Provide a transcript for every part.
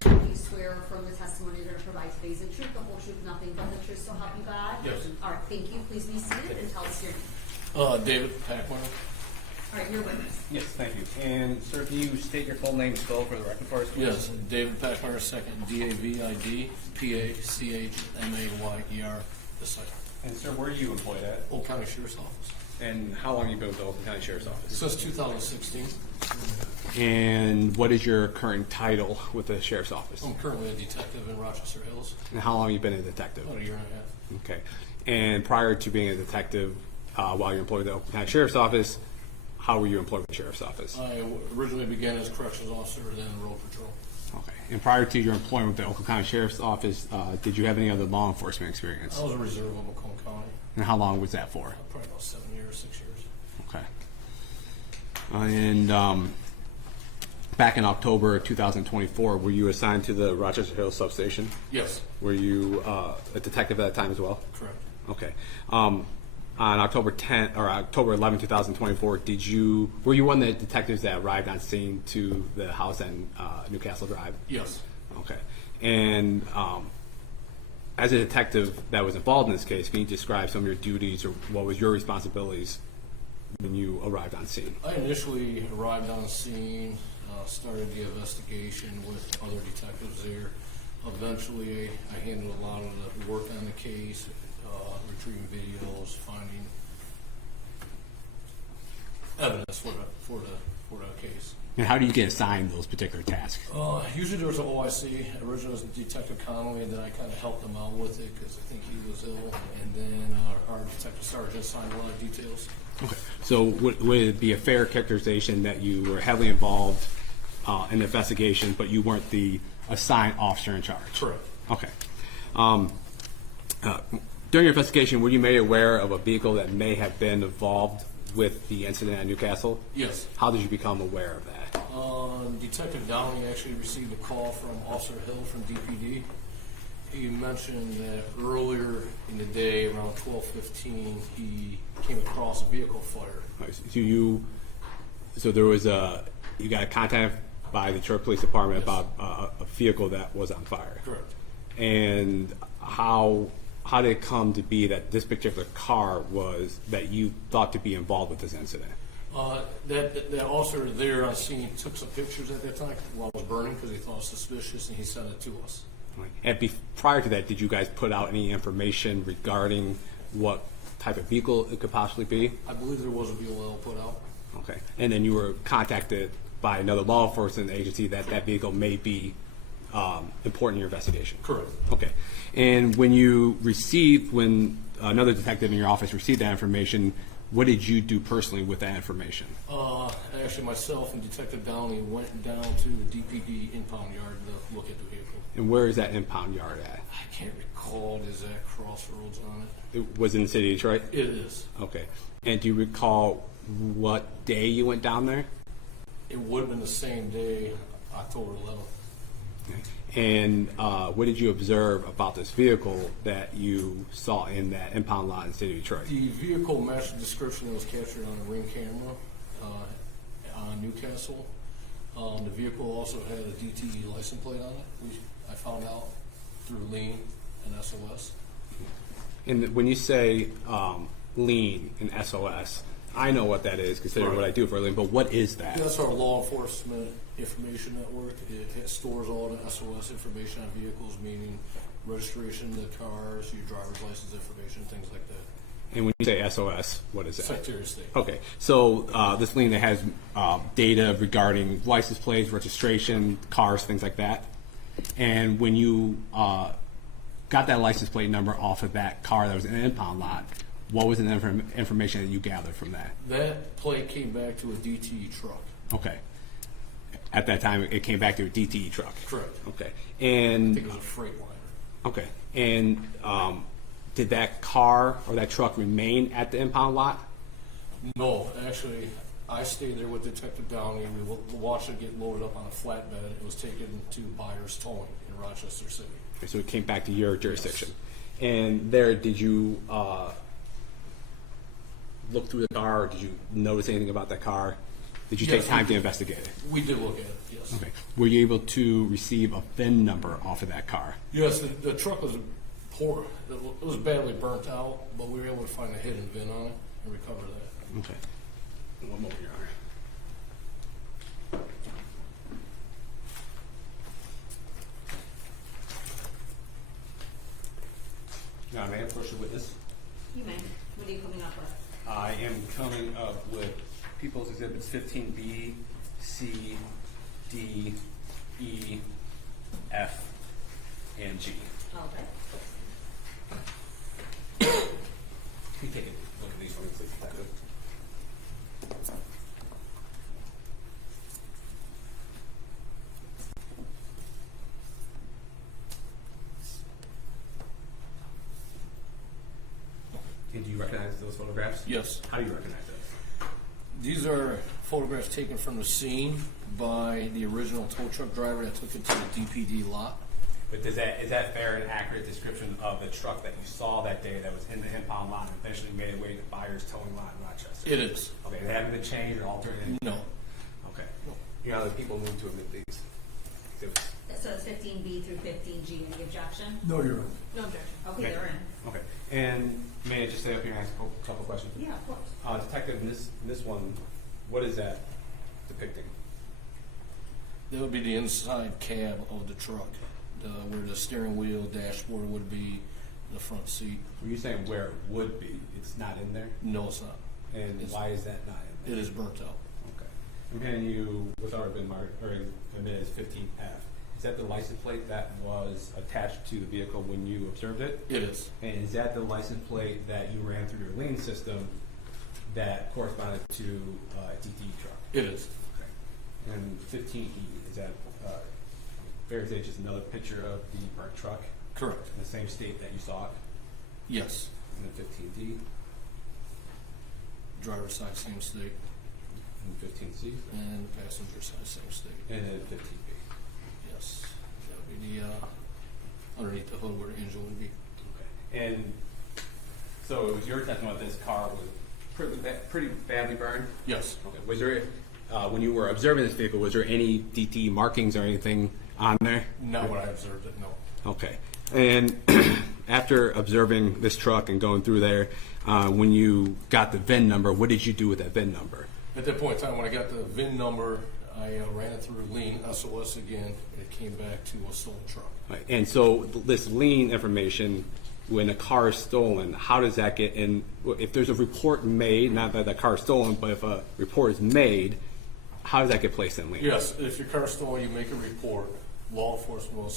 Do you swear from the testimony you're going to provide today's the truth, the whole truth, nothing but the truth, so help you God? Yes. All right, thank you. Please be seated and tell us your name. David Pachmayer. All right, your witness. Yes, thank you. And sir, can you state your full name and spell for the record for us, please? Yes, David Pachmayer, second, D-A-V-I-D, P-A-C-H-M-A-Y-E-R, the second. And sir, where are you employed at? Old County Sheriff's Office. And how long have you been with the Oakland County Sheriff's Office? Since 2016, And what is your current title with the Sheriff's Office? I'm currently a detective in Rochester Hills, And how long have you been a detective? about a year and a half. Okay. And prior to being a detective, while you're employed with the Oakland County Sheriff's Office, how were you employed with the Sheriff's Office? I originally began as corrections officer, then road patrol. Okay. And prior to your employment with the Oakland County Sheriff's Office, did you have any other law enforcement experience? I was a reserve of Macomb County, And how long was that for? probably about 7 years, 6 years. Okay. And back in October of 2024, were you assigned to the Rochester Hills substation? Yes, Were you a detective at that time as well? correct. Okay. On October 10th or October 11th, 2024, were you one of the detectives that arrived on scene to the house on Newcastle Drive? Yes. Okay. And as a detective that was involved in this case, can you describe some of your duties or what was your responsibilities when you arrived on scene? I initially arrived on scene, started the investigation with other detectives there. Eventually, I handled a lot of the work on the case, retrieving videos, finding evidence for the case. And how do you get assigned those particular tasks? Usually there was an OIC. Originally it was Detective Connolly, and then I kind of helped him out with it because I think he was ill. And then our detective sergeant signed a lot of details. Okay. So would it be a fair characterization that you were heavily involved in the investigation, but you weren't the assigned officer in charge? Correct. Okay. During your investigation, were you made aware of a vehicle that may have been involved with the incident at Newcastle? Yes. How did you become aware of that? Detective Downey actually received a call from Officer Hill from DPD. He mentioned that earlier in the day, around 12:15, he came across a vehicle fire. So there was you got a contact by the Detroit Police Department about a vehicle that was on fire. Correct. And how did it come to be that this particular car was that you thought to be involved with this incident? That officer there on scene took some pictures at that time while it was burning because he thought it was suspicious, and he sent it to us. Right. And prior to that, did you guys put out any information regarding what type of vehicle it could possibly be? I believe there was a VOL put out. Okay. And then you were contacted by another law enforcement agency that vehicle may be important in your investigation? Correct. Okay. And when another detective in your office received that information, what did you do personally with that information? Actually, myself and Detective Downey went down to the DPD impound yard to look at the vehicle. And where is that impound yard at? I can't recall the exact crossroads on it. It was in the city of Detroit? It is. Okay. And do you recall what day you went down there? It would have been the same day, October 11th. And what did you observe about this vehicle that you saw in that impound lot in the city of Detroit? The vehicle matched the description that was captured on a ring camera on Newcastle. The vehicle also had a DTE license plate on it, which I found out through Lean and SOS. And when you say lean and SOS, I know what that is considering what I do for a living, but what is that? That's our law enforcement information network. It stores all the SOS information on vehicles, meaning registration of the cars, your driver's license information, things like that. And when you say SOS, what is that? Secretary of State. Okay, so this lien that has data regarding license plates, registration, cars, things like that. And when you got that license plate number off of that car that was in an impound lot, what was the information that you gathered from that? That plate came back to a DTE truck. Okay. At that time, it came back to a DTE truck. Correct. Okay. I And think it was a Freightliner. okay. And did that car or that truck remain at the impound lot? No, actually, I stayed there with Detective Downey. We watched it get loaded up on a flatbed. It was taken to Buyers Towing in Rochester City. Okay, so it came back to your jurisdiction. Yes. And there, did you look through the car, or did you notice anything about that car? Did you Yes, take time we to did. investigate it? We did look at it, yes. Okay. Were you able to receive a VIN number off of that car? Yes, the truck was poor, it was badly burnt out, but we were able to find a hidden VIN on it and recover that. Okay. One moment, Your Honor. Now, may I approach the witness? You may. What are you coming up with? I am coming up with People's Exhibits 15B, C, D, E, F, and G. Okay. Can you take a look at these for me, please, Detective? And do you recognize those photographs? Yes. How do you recognize those? These are photographs taken from the scene by the original tow truck driver that took it to the DPD lot. But is that fair and accurate description of the truck that you saw that day that was in the impound lot and eventually made its way to Byers Towing Lot in Rochester? It is. Okay, they haven't been changed or altered? No. Okay. You know, the people need to admit these exhibits. So it's 15B through 15G. Any objection? No, Your Honor. No objection. Okay, they're in. Okay. And may I just stay up here and ask a couple questions? Yeah, of course. Detective, in this one, what is that depicting? That would be the inside cab of the truck, where the steering wheel, dashboard would be, the front seat. Were you saying where it would be? It's not in there? No, it's not. And why is that not in It there? is burnt out. Okay. And can you, what's already been marked, or admitted as 15F, is that the license plate that was attached to the vehicle when you observed it? It is. And is that the license plate that you ran through your lane system that corresponded to a DTE truck? It is. Okay. And 15E, is that, fair to say, just another picture of the burnt truck Correct. in the same state that you saw it? Yes. And then 15D, Driver's side, same state, and 15C, and passenger side, same state. and then 15B. Yes. That would be the, underneath the hood where the engine would be. Okay. And so it was your testimony that this car was pretty badly burned? Yes. Okay. Was there, when you were observing this vehicle, was there any DTE markings or anything on there? Not when I observed it, no. Okay. And after observing this truck and going through there, when you got the VIN number, what did you do with that VIN number? At that point in time, when I got the VIN number, I ran it through Lean SOS again, and it came back to a stolen truck. Right. And so this lien information, when a car is stolen, how does that get in? If there's a report made, not that the car is stolen, but if a report is made, how does that get placed in lien? Yes, if your car's stolen, you make a report. Law enforcement will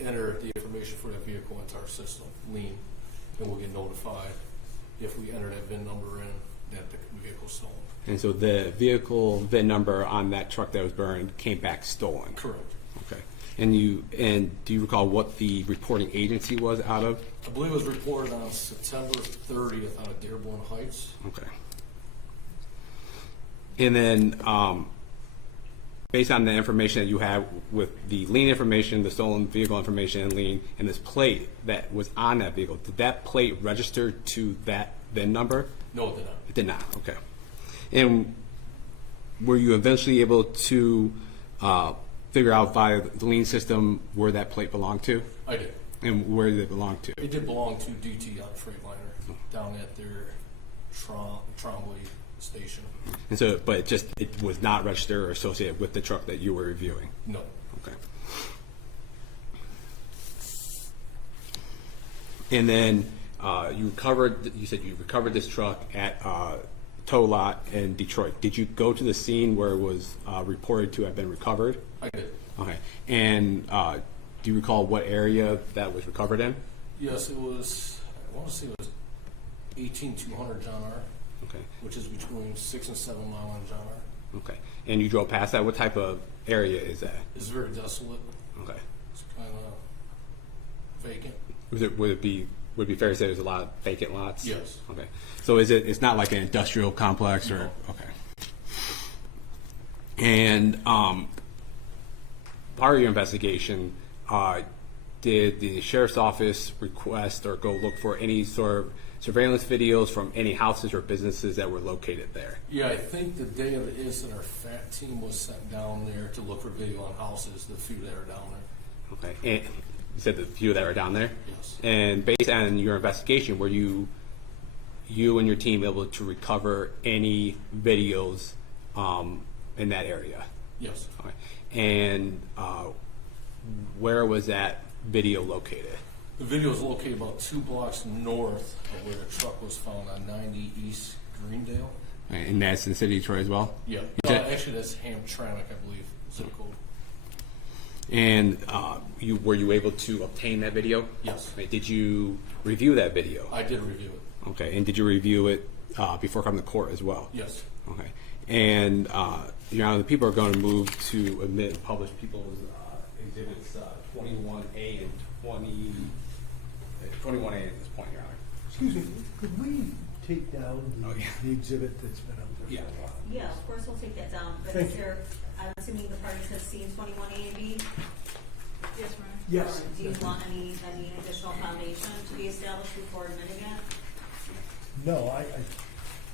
enter the information for that vehicle into our system, Lean, and we'll get notified if we enter that VIN number in that the vehicle's stolen. And so the vehicle VIN number on that truck that was burned came back stolen? Correct. Okay. And do you recall what the reporting agency was out of? I believe it was reported on September 30th out of Dearborn Heights. Okay. And then, based on the information that you have with the lien information, the stolen vehicle information and lien, and this plate that was on that vehicle, did that plate register to that VIN number? No, it did not. It did not. Okay. And were you eventually able to figure out via the lien system where that plate belonged to? I did. And where did it belong to? It did belong to DTE on Freightliner down at their Trombley station. And so, but it was not registered or associated with the truck that you were reviewing? No. Okay. And then you said you recovered this truck at tow lot in Detroit. Did you go to the scene where it was reported to have been recovered? I did. Okay. And do you recall what area that was recovered in? Yes, it was, I want to say it was 18200 John R. Okay. Which is between 6 and 7 Mile and John R. Okay. And you drove past that. What type of area is that? It's very desolate. Okay. It's kind of vacant. Would it be fair to say there's a lot of vacant lots? Yes. Okay. So it's not like an industrial complex or? No. Okay. And part of your investigation, did the sheriff's office request or go look for any sort of surveillance videos from any houses or businesses that were located there? Yeah, I think the day of the incident, our FAT team was sent down there to look for video on houses, the few that are down there. Okay, and you said the few that were down there? Yes. And based on your investigation, were you and your team able to recover any videos in that area? Yes. Okay. And where was that video located? The video is located about 2 blocks north of where the truck was found on 90 East Greendale. And that's in the city of Detroit as well? Yeah. Actually, that's Hamtramck, I believe, zip code. And were you able to obtain that video? Yes. Okay. Did you review that video? I did review it. Okay. And did you review it before coming to court as well? Yes. Okay. And Your Honor, the people are going to move to admit and publish people's exhibits 21A and 21A at this point, Your Honor. Excuse me, could we take down the exhibit that's been up there Yeah. for a while? Yeah, of course we'll take that down, but Thank is you. there, I'm assuming the parties have seen 21A and B? Yes, ma'am. Yes. Or do you want any additional foundation to be established before admitting it? No, I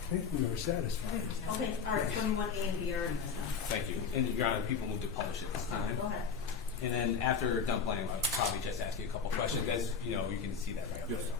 think we were satisfied. Okay, all right, 21A and B are in this now. Thank you. And Your Honor, the people move to publish it this time. Go ahead. And then after done playing, I'll probably just ask you a couple questions. As you know, you can see that right up there. Yes.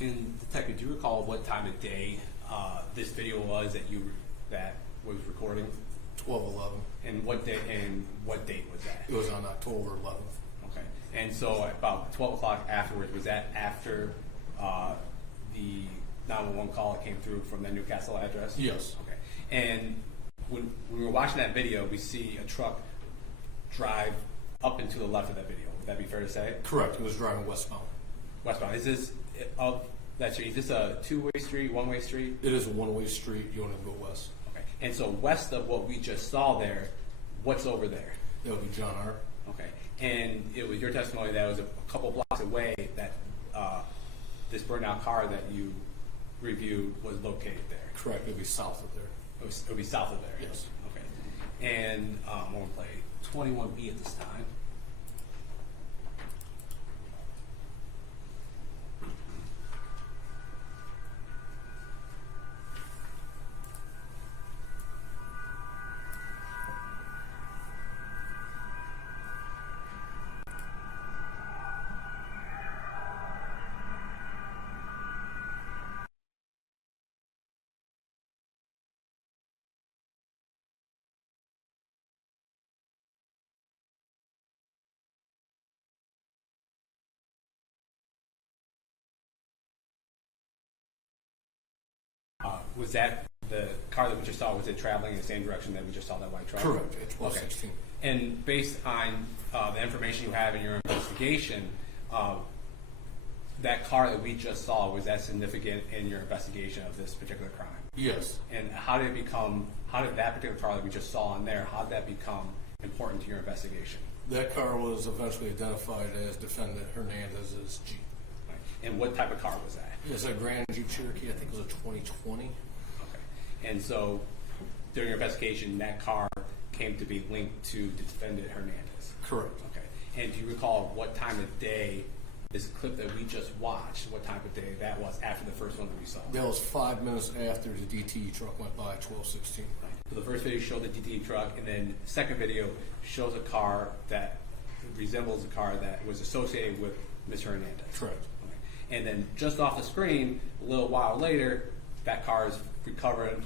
And Detective, do you recall what time of day this video was that was recording? 12/11. And what date was that? It was on October 11th. Okay. And so at about 12 o'clock afterwards, was that after the 911 call that came through from the Newcastle address? Yes. Okay. And when we were watching that video, we see a truck drive up and to the left of that video. Would that be fair to say? Correct. It was driving westbound. Westbound. Is this is this a two-way street, one-way street? It is a one-way street. You want to go west. Okay. And so west of what we just saw there, what's over there? That would be John R. Okay. And it was your testimony that it was a couple blocks away that this burned out car that you reviewed was located there. Correct. It would be south of there. It would be south of there. Yes. Okay. And I'm going to play 21B at this time. Was that the car that we just saw, was it traveling in the same direction that we just saw that white truck? Correct. At 12:16. And based on the information you have in your investigation, that car that we just saw, was that significant in your investigation of this particular crime? Yes. And how did that particular car that we just saw in there, how did that become important to your investigation? That car was eventually identified as defendant Hernandez's Jeep. Right. And what type of car was that? It's a Grand Jeep Cherokee. I think it was a 2020. Okay. And so during your investigation, that car came to be linked to defendant Hernandez? Correct. Okay. And do you recall what time of day, this clip that we just watched, what time of day that was after the first one that we saw? That was 5 minutes after the DTE truck went by, 12:16. Right. So the first video showed the DTE truck, and then the second video shows a car that resembles a car that was associated with Ms. Hernandez. Correct. Okay. And then just off the screen, a little while later, that car is recovered,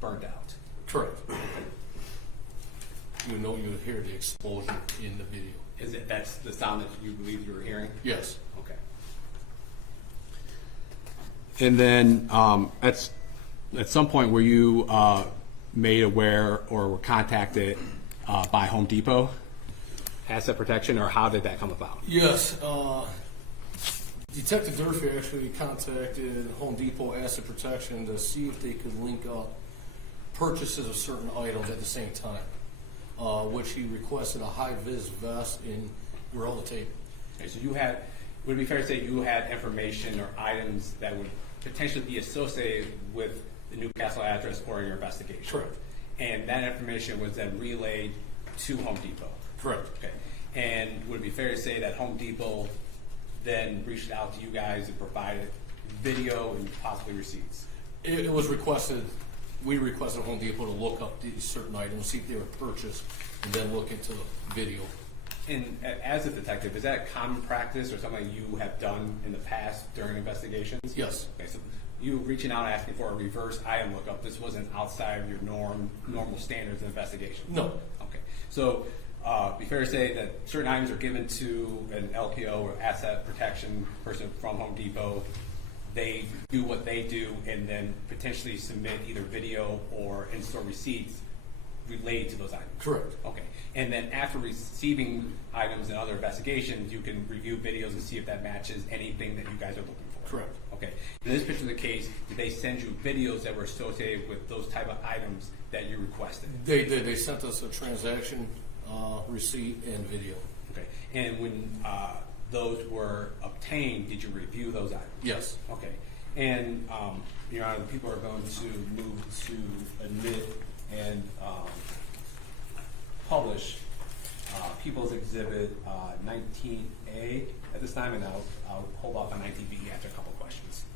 burned out. Correct. You know, you hear the explosion in the video. That's the sound that you believe you were hearing? Yes. Okay. And then at some point, were you made aware or were contacted by Home Depot asset protection, or how did that come about? Yes, Detective Durfee actually contacted Home Depot Asset Protection to see if they could link up purchases of certain items at the same time, which he requested a high-vis vest in Gorilla Tape. Okay, so would it be fair to say you had information or items that would potentially be associated with the Newcastle address or your investigation? Correct. And that information was then relayed to Home Depot? Correct. Okay. And would it be fair to say that Home Depot then reached out to you guys and provided video and possibly receipts? It was requested, we requested Home Depot to look up these certain items, see if they were purchased, and then look into video. And as a detective, is that common practice or something you have done in the past during investigations? Yes. Okay, so you reaching out asking for a reverse item lookup, this wasn't outside of your normal standards of investigation? No. Okay. So be fair to say that certain items are given to an LPO or asset protection person from Home Depot. They do what they do and then potentially submit either video or in-store receipts related to those items. Correct. Okay. And then after receiving items and other investigations, you can review videos and see if that matches anything that you guys are looking for. Correct. Okay. In this particular case, did they send you videos that were associated with those type of items that you requested? They did. They sent us a transaction receipt and video. Okay. And when those were obtained, did you review those items? Yes. Okay. And, Your Honor, the people are going to move to admit and publish People's Exhibit 19A at this time, and I'll hold off on 19B after a couple of questions.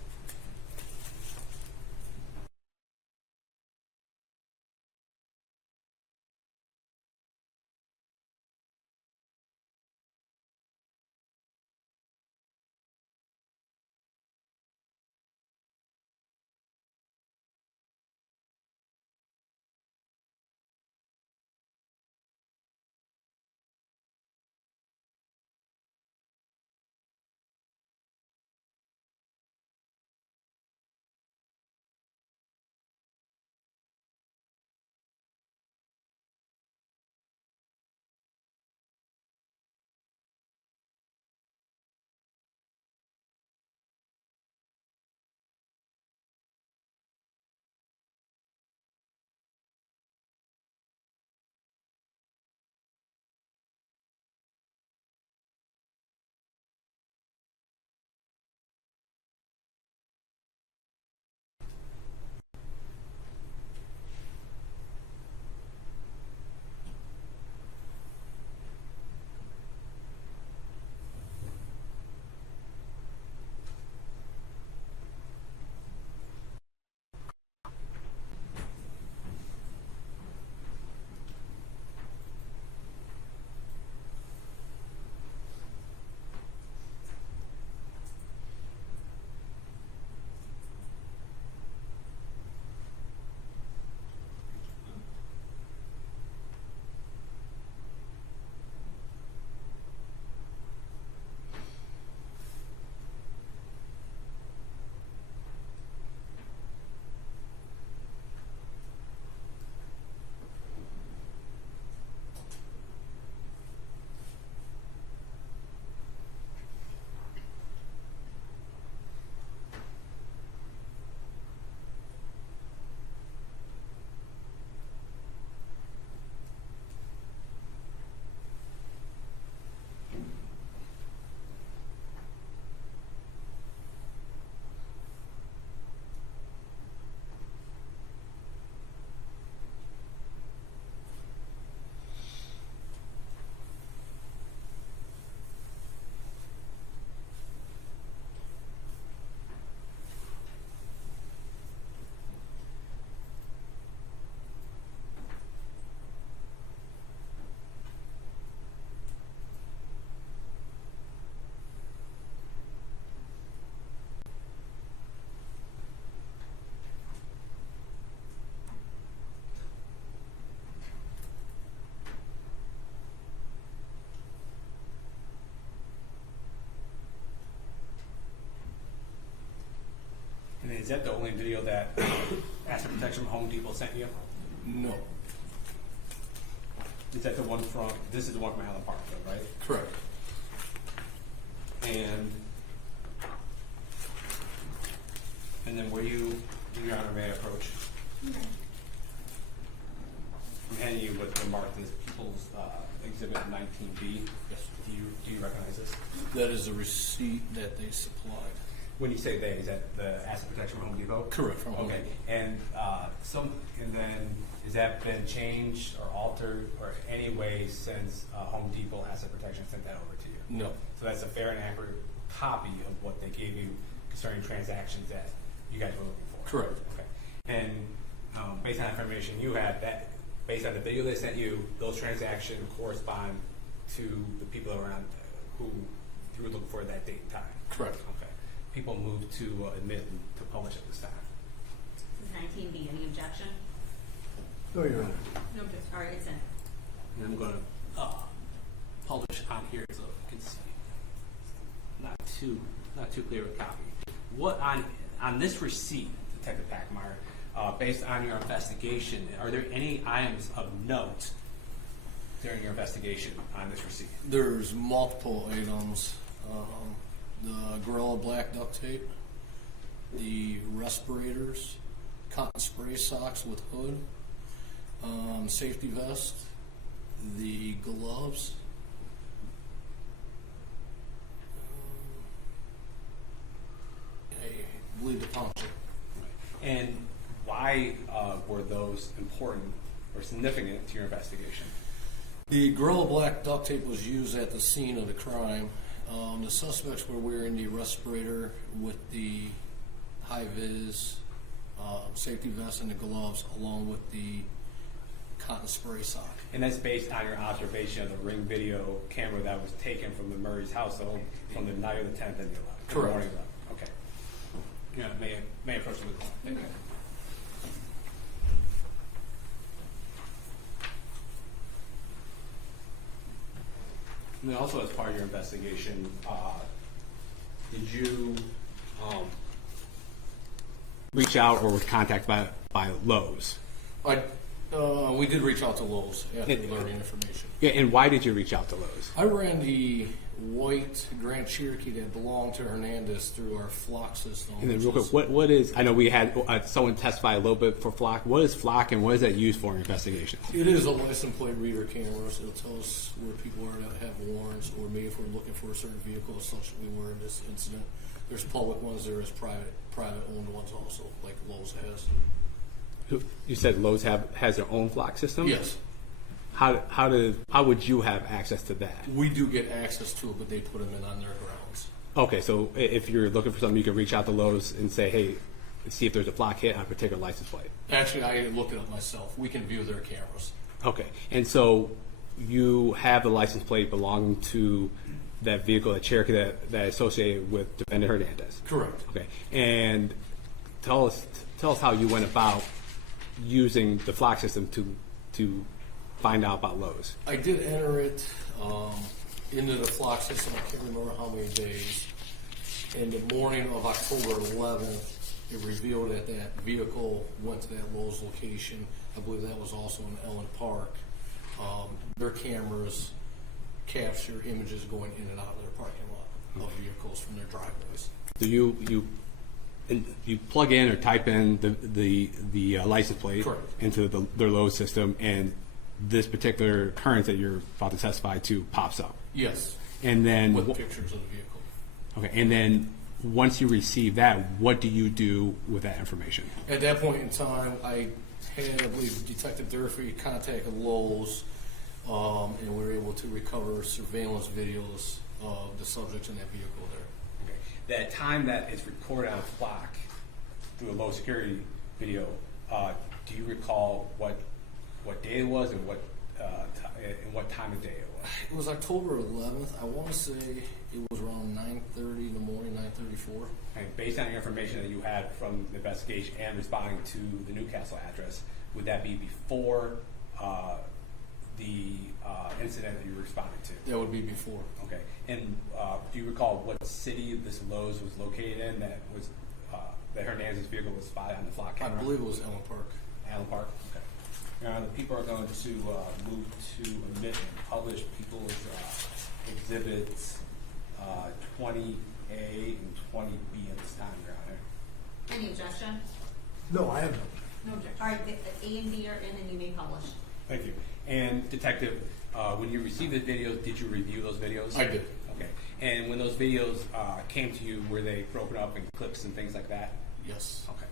And is that the only video that Asset Protection from Home Depot sent you? No. Is that the one from, this is the one from Allen Park Lowe, right? Correct. And then were you, Your Honor, may I approach? Okay. I'm handing you what the marked as People's Exhibit 19B. Yes. Do you recognize this? That is the receipt that they supplied. When you say they, is that the asset protection from Home Depot? Correct, from Home Okay, Depot. and and then has that been changed or altered or any way since Home Depot Asset Protection sent that over to you? No. So that's a fair and accurate copy of what they gave you concerning transactions that you guys were looking for? Correct. Okay. And based on information you have, that based on the video they sent you, those transactions correspond to the people around who you were looking for at that date and time? Correct. Okay. People moved to admit and to publish at this time. This is 19B. Any objection? No, Your Honor. No objection. All right, it's in. And I'm going to publish on here so you can see. Not too clear a copy. What on this receipt, Detective Pachmayer, based on your investigation, are there any items of note during your investigation on this receipt? There's multiple items. The Gorilla Black duct tape, the respirators, cotton spray socks with hood, safety vest, the gloves, I believe the poncho. And why were those important or significant to your investigation? The Gorilla Black duct tape was used at the scene of the crime. The suspects were wearing the respirator with the high-vis safety vest and the gloves, along with the cotton spray sock. And that's based on your observation of the Ring video camera that was taken from the Murray's household from the night of the 10th and the 11th. Correct. The morning of the 11th. Okay. Yeah, may I approach the witness? Thank you. And then also as part of your investigation, did you reach out or was contacted by Lowe's? We did reach out to Lowe's after It- learning information. Yeah, and why did you reach out to Lowe's? I ran the white Grand Cherokee that belonged to Hernandez through our flock system. And then which real quick, is- what is, I know we had someone testify a little bit for flock. What is flock and what is that used for in investigations? It is a license plate reader camera, so it'll tell us where people are that have warrants, or maybe if we're looking for a certain vehicle, such we were in this incident. There's public ones, there is private owned ones also, like Lowe's has. You said Lowe's has their own flock system? Yes, How would you have access to that? we do get access to it, but they put them in on their grounds. Okay, so if you're looking for something, you can reach out to Lowe's and say, hey, see if there's a flock hit on a particular license plate. Actually, I looked it up myself. We can view their cameras. Okay, and so you have the license plate belonging to that vehicle, that Cherokee that associated with Defendant Hernandez. Correct. Okay, and tell us how you went about using the flock system to find out about Lowe's. I did enter it into the flock system. I can't remember how many days. In the morning of October 11th, it revealed that that vehicle went to that Lowe's location. I believe that was also in Allen Park. Their cameras capture images going in and out of their parking lot of vehicles from their driveways. So you plug in or type in the license plate Correct. into their Lowe's system, and this particular occurrence that you're about to testify to pops up. Yes, And then with pictures of the vehicle. okay, and then once you receive that, what do you do with that information? At that point in time, I believe Detective Durfee contacted Lowe's, and we were able to recover surveillance videos of the subjects in that vehicle there. Okay. That time that is recorded on flock through a low security video, do you recall what day it was and what time of day it was? It was October 11th. I want to say it was around 9:30 in the morning, 9:34. And based on your information that you had from the investigation and responding to the Newcastle address, would that be before the incident that you were responding to? That would be before. Okay. And do you recall what city this Lowe's was located in that was that Hernandez's vehicle was spotted on the flock I camera? believe it was Allen Park. Allen Park. Okay. The people are going to move to omit and publish people's exhibits 20A and 20B at this time, Your Honor. Any objection? No, I have no. No objection. All right, the A and B are in and you may publish. Thank you. And Detective, when you received the videos, did you review those videos? I did. Okay. And when those videos came to you, were they broken up in clips and things like that? Yes. Okay.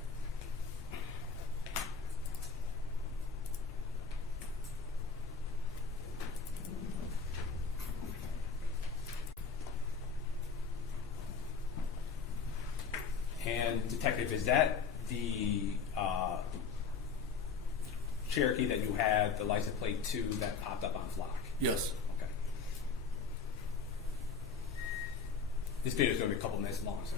And Detective, is that the Cherokee that you had the license plate to that popped up on Flock? Yes. Okay. This video is going to be a couple minutes long, so.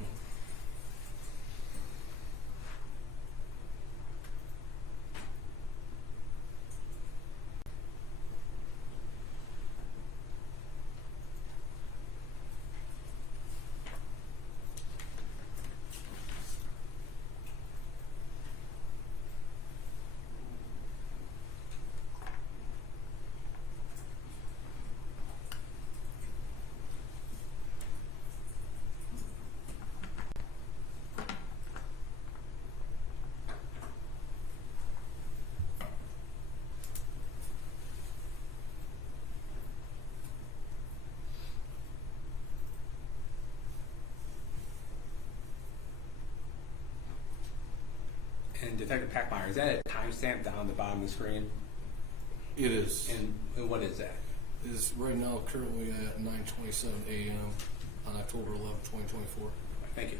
And Detective Pachmayer, is that a timestamp down the bottom of the screen? It is. And what is that? It is right now currently at 9:27 a.m. on October 11, 2024. Thank you.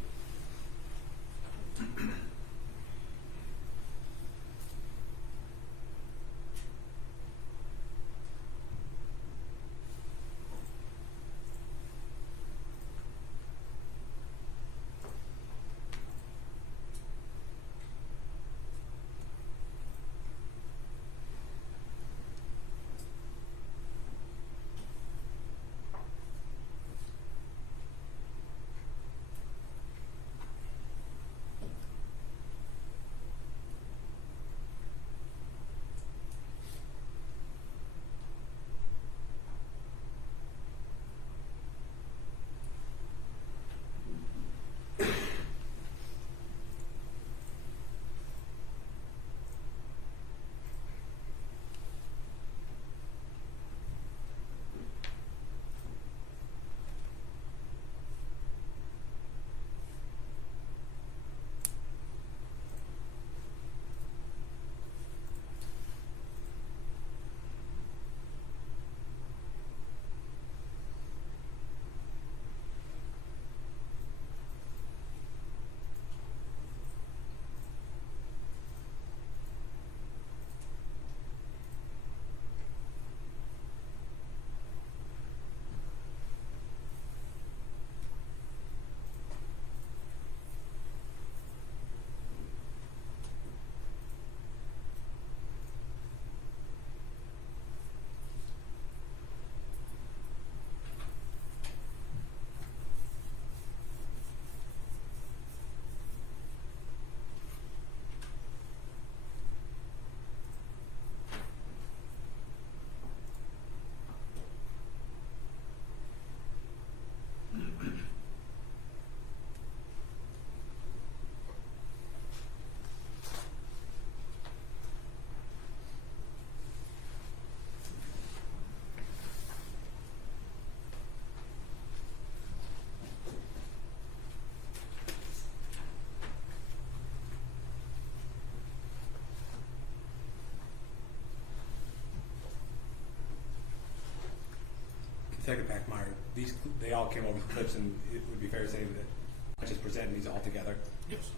Detective Pachmayer, they all came over the clips, and it would be fair to say that I just presented these all together. Yes.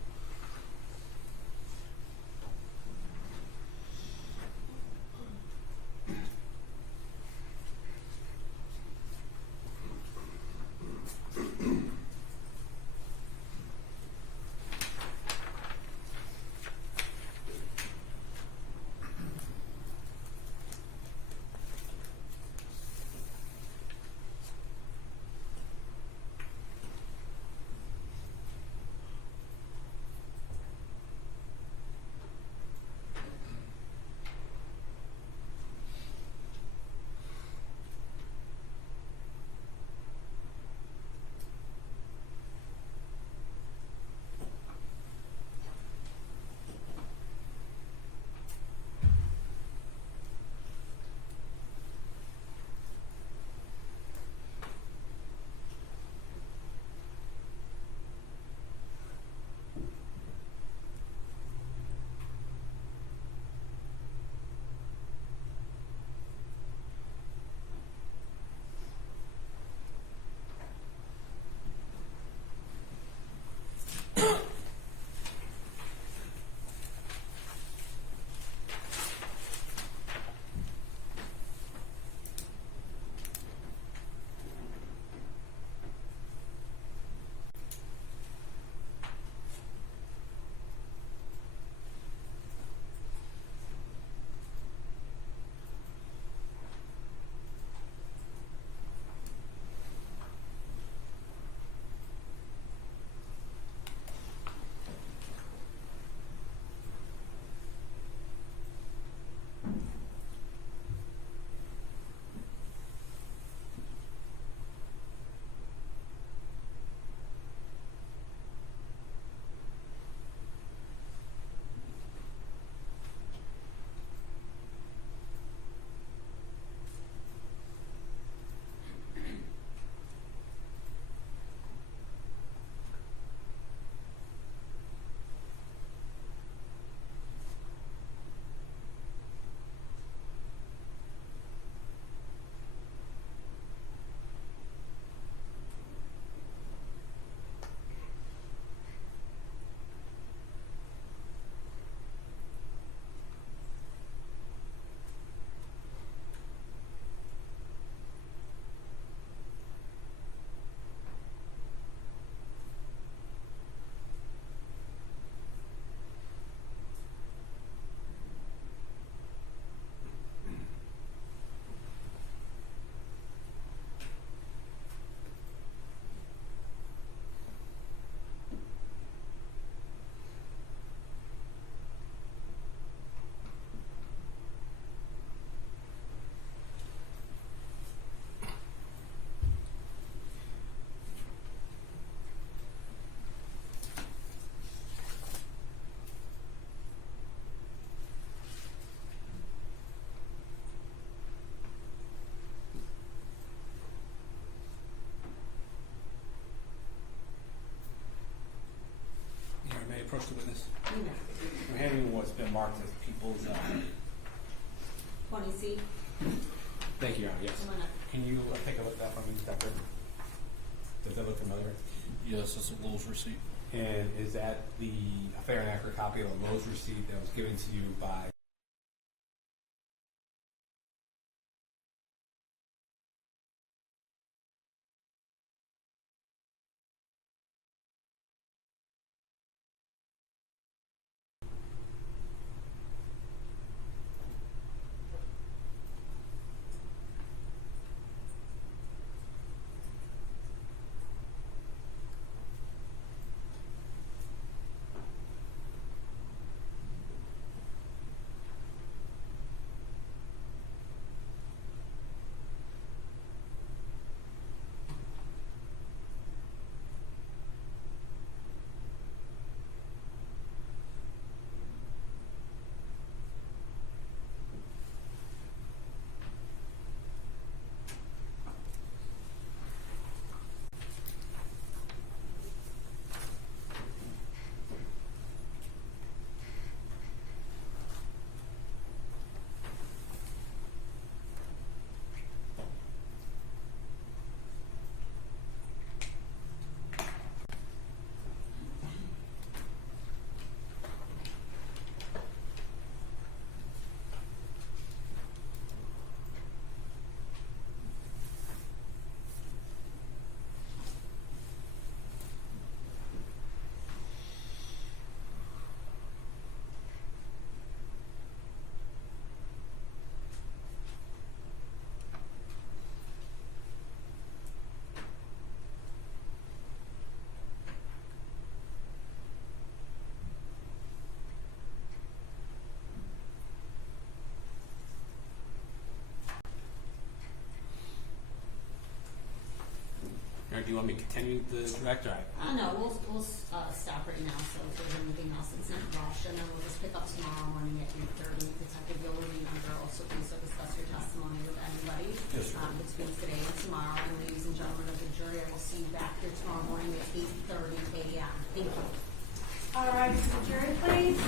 approach the witness? You may. I'm handing what's been marked as people's. 20C. Thank you, Your Honor. Yes. Come on up. Can you take a look at that from me, Inspector? Does that look familiar? Yes, it's a Lowe's receipt. And is that a fair and accurate copy of a Lowe's receipt that was given to you by? Or do you want me to continue the direct? No, we'll stop right now, so if there's anything else that's not rushed, and then we'll just pick up tomorrow morning at 8:30. Detective Bill will be under, also please discuss your testimony with anybody Yes, sir. between today and tomorrow. And ladies and gentlemen of the jury, I will see you back here tomorrow morning at 8:30 a.m. Thank you. All right, jury, please.